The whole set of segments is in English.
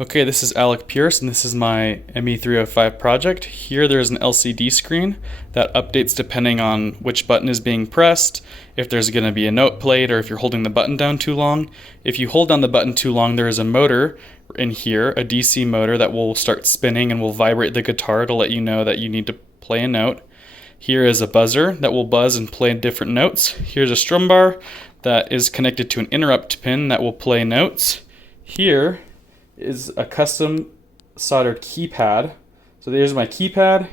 Okay, this is Alec Pierce, and this is my ME305 project. Here there's an LCD screen that updates depending on which button is being pressed, if there's going to be a note played, or if you're holding the button down too long. If you hold down the button too long, there is a motor in here, a DC motor that will start spinning and will vibrate the guitar to let you know that you need to play a note. Here is a buzzer that will buzz and play different notes. Here's a strum bar that is connected to an interrupt pin that will play notes. Here is a custom soldered keypad. So there's my keypad,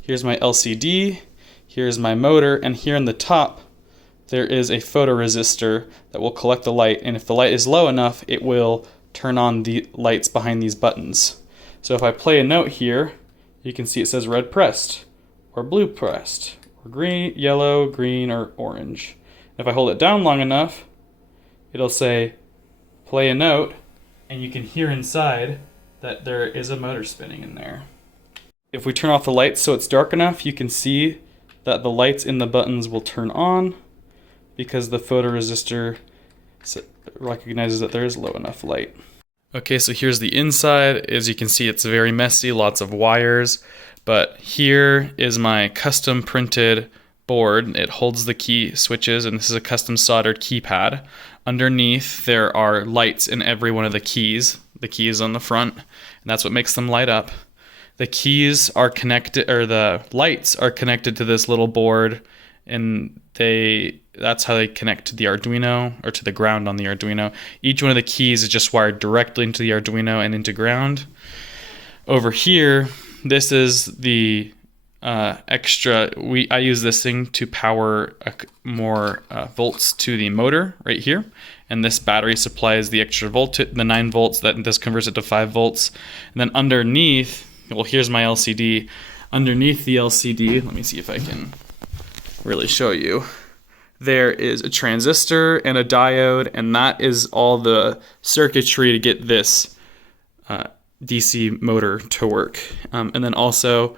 here's my LCD, here's my motor, and here in the top there is a photoresistor that will collect the light, and if the light is low enough it will turn on the lights behind these buttons. So if I play a note here, you can see it says red pressed, or blue pressed, or green, yellow, green, or orange. If I hold it down long enough, it'll say play a note, and you can hear inside that there is a motor spinning in there. If we turn off the lights so it's dark enough, you can see that the lights in the buttons will turn on because the photoresistor recognizes that there is low enough light. Okay, so here's the inside. As you can see, it's very messy, lots of wires, but here is my custom printed board. It holds the key switches, and this is a custom soldered keypad. Underneath there are lights in every one of the keys on the front, and that's what makes them light up. The keys are connected, or the lights are connected to this little board, and that's how they connect to the Arduino, or to the ground on the Arduino. Each one of the keys is just wired directly into the Arduino and into ground. Over here, this is the extra. I use this thing to power more volts to the motor right here, and this battery supplies the extra voltage, the 9 volts, that this converts it to 5 volts. And then underneath, well, here's my LCD. Underneath the LCD, let me see if I can really show you. There is a transistor and a diode, and that is all the circuitry to get this DC motor to work. And then also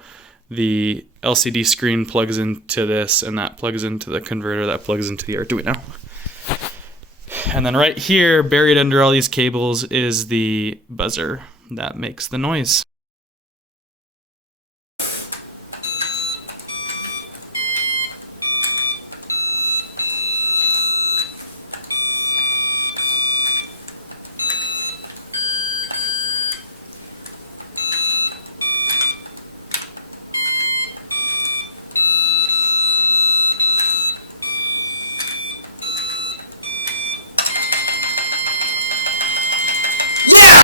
the LCD screen plugs into this, and that plugs into the converter that plugs into the Arduino. And then right here, buried under all these cables, is the buzzer that makes the noise.